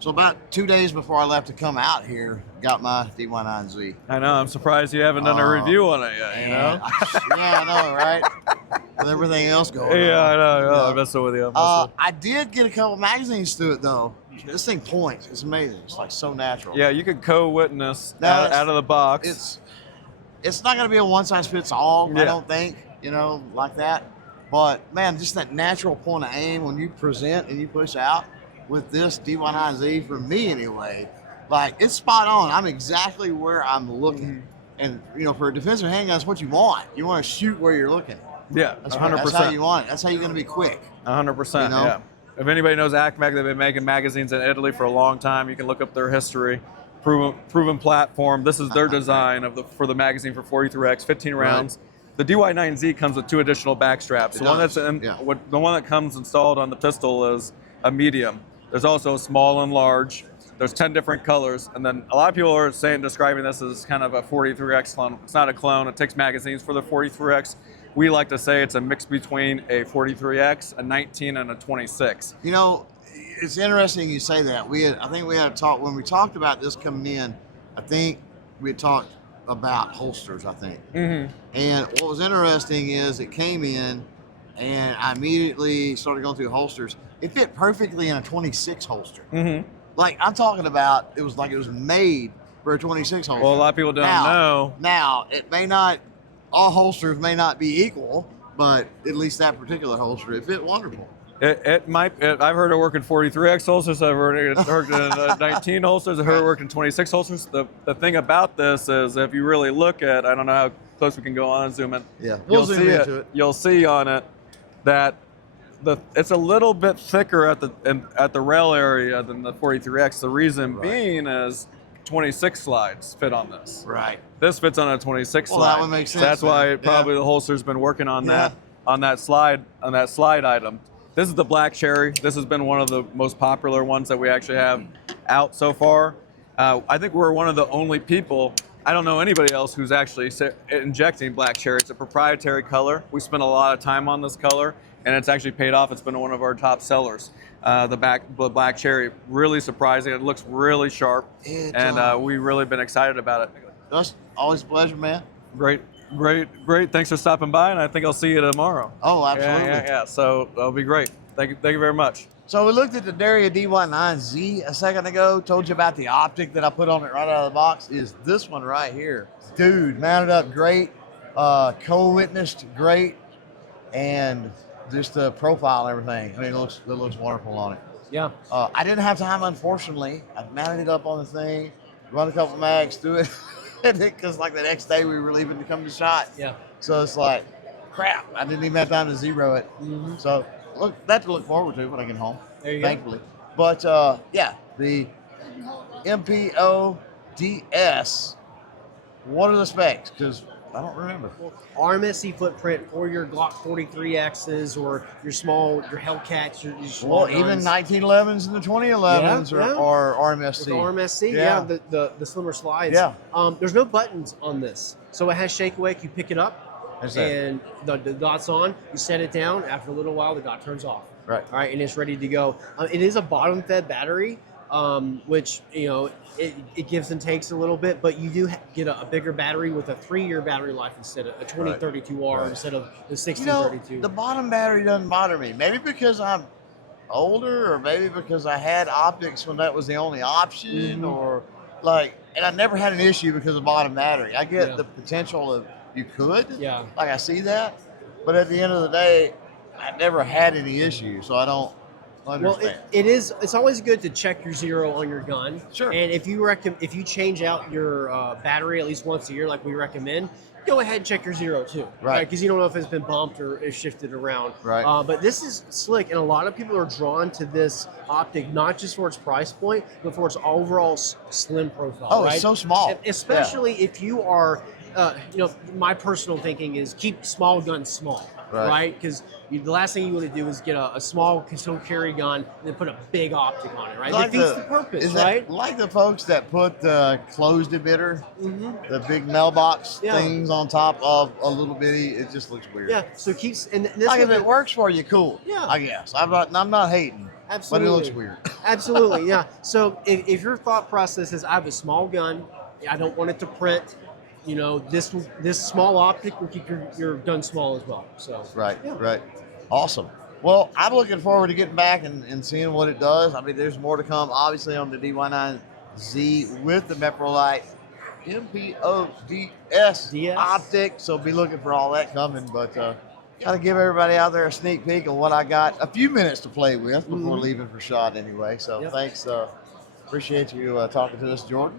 So about 2 days before I left to come out here, got my DY9Z. I know. I'm surprised you haven't done a review on it yet. You know? Yeah, I know, right? With everything else going on. Yeah, I know. I'm messing with you. I did get a couple magazines to it though. This thing points. It's amazing. It's like so natural. Yeah, you could co-witness out of the box. It's not going to be a one-size-fits-all, I don't think, you know, like that. But, man, just that natural point of aim when you present and you push out with this DY9Z, for me anyway, like, it's spot on. I'm exactly where I'm looking. And, you know, for a defensive handgun, that's what you want. You want to shoot where you're looking. Yeah, 100%. That's how you want it. That's how you're going to be quick. 100%, you know? yeah. If anybody knows ACMAG, they've been making magazines in Italy for a long time. You can look up their history. Proven platform. This is their design for the magazine for 43X, 15 rounds. Right. The DY9Z comes with 2 additional back straps. The one that comes installed on the pistol is a medium. There's also a small and large. There's 10 different colors, and then a lot of people are describing this as kind of a 43X clone. It's not a clone. It takes magazines for the 43X. We like to say it's a mix between a 43X, a 19, and a 26. You know, it's interesting you say that. I think we had a talk when we talked about this coming in. I think we had talked about holsters. I think. And what was interesting is it came in, and I immediately started going through holsters. It fit perfectly in a 26 holster. Like I'm talking about, it was made for a 26 holster. Well, a lot of people don't know. Now it may not. All holsters may not be equal, but at least that particular holster, it fit wonderful. It might. I've heard it work in 43X holsters. I've heard it worked in 19 holsters. I've heard it worked in 26 holsters. The thing about this is, if you really look at, I don't know how close we can go on and zoom in. Yeah, we'll zoom into it. You'll see on it that it's a little bit thicker at the rail area than the 43X. The reason being is 26 slides fit on this. Right. This fits on a 26 slide. Well, that would make sense. That's why probably the holster's been working on that slide item. This is the Black Cherry. This has been one of the most popular ones that we actually have out so far. I think we're one of the only people, I don't know anybody else who's actually injecting Black Cherry. It's a proprietary color. We spent a lot of time on this color, and it's actually paid off. It's been one of our top sellers. The Black Cherry, really surprising. It looks really sharp, and we've really been excited about it. That's always a pleasure, man. Great. Thanks for stopping by, and I think I'll see you tomorrow. Oh, absolutely. Yeah. So that'll be great. Thank you very much. So we looked at the Derya DY9Z a second ago. Told you about the Optic that I put on it right out of the box. Is this one right here, dude? Mounted up great, co-witnessed great, and just the profile and everything. I mean, it looks wonderful on it. Yeah. I didn't have time, unfortunately. I mounted it up on the thing, run a couple mags through it, because like the next day we were leaving to come to shot. Yeah. So it's like, crap, I didn't even have time to zero it. So that to look forward to when I get home. There you thankfully. Go. But yeah, the MPO-DS. What are the specs? Because I don't remember. RMSC footprint for your Glock 43Xs or your Hellcats, your small well, even 1911s and the 2011s are RMSC. With RMSC, the slimmer slides. Yeah. There's no buttons on this, so it has shake awake. You pick it up, and the dot's on. You set it down. After a little while, the dot turns off. Right. All right, and it's ready to go. It is a bottom-fed battery, which it gives and takes a little bit, but you do get a bigger battery with a 3-year battery life instead of a 2032R instead of the 6032. The bottom battery doesn't bother me. Maybe because I'm older, or maybe because I had optics when that was the only option, or and I never had an issue because of bottom battery. I get the potential of you could, I see that, but at the end of the day, I never had any issues, so I don't understand. Well, it's always good to check your zero on your gun. Sure. And if you change out your battery at least once a year, like we recommend, go ahead and check your zero too. Right. Because you don't know if it's been bumped or it's shifted around. Right. But this is slick, and a lot of people are drawn to this Optic, not just for its price point, but for its overall slim profile. Oh, it's so small. Especially if you are, my personal thinking is keep small guns small. Right? Because the last thing you want to do is get a small concealed carry gun and then put a big optic on it, right? It defeats the purpose, right? Like the folks that put the closed emitter, the big mailbox things on top of a little bitty, it just looks weird. Yeah, so if it works for you, cool. Yeah. I guess. I'm not hating. Absolutely. But it looks weird. Absolutely, yeah. So if your thought process is, I have a small gun, I don't want it to print, you know, this small optic will keep your gun small as well. So Right, yeah. right. Awesome. Well, I'm looking forward to getting back and seeing what it does. I mean, there's more to come, obviously, on the DY9Z with the Meprolight MPO-DS DS. optic. So be looking for all that coming. But got to give everybody out there a sneak peek of what I got. A few minutes to play with before leaving for shot anyway. So Yep. thanks. Appreciate you talking to us, Jordan.